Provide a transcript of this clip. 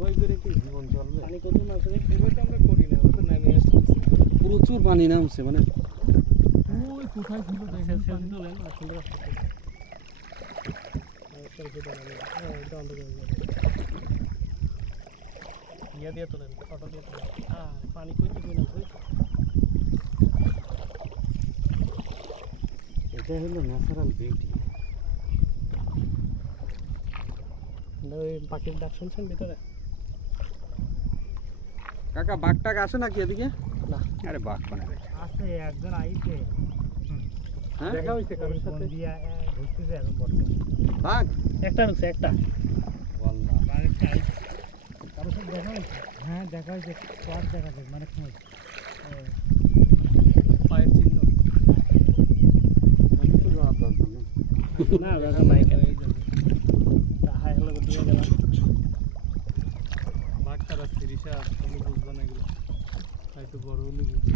বই করে কি জীবন চলবে? পানি কত নামছে খুবই তো আমরা করি না, ওটা নামে আসছে প্রচুর পানি নামছে মানে ওই কোথায় ছিল দেখেন সেলফি তোলেন আর সুন্দর আসছে সেলফি তোলেন ডাউন দিয়ে ইয়া দিয়ে তোলেন ফটো দিয়ে তোলেন আর পানি কই থেকে নামছে এটা হলো ন্যাচারাল বিউটি। ওই পাখির ডাক শুনছেন ভিতরে? কাকা বাঘটাক আসে নাকি এদিকে? না আরে বাঘ মানে দেখে আছে একজন আইছে হ্যাঁ দেখা হইছে কারোর সাথে দিয়া ঘুরতেছে এখন বর্তমানে বাঘ একটা রয়েছে একটা ওয়াল্লাহ বাড়িতে আইছে কারোর সাথে দেখা হইছে হ্যাঁ দেখা হইছে কোয়ার দেখা যায় মানে সময় পায়ের চিহ্ন কিছু জবাব দরকার নেই। না দেখা নাই কেন এই জন্য হাই হ্যালো করতে গেলাম বাঘ তারা সিরিশা তুমি বুঝবা না এগুলো একটু বড় হলে বুঝবে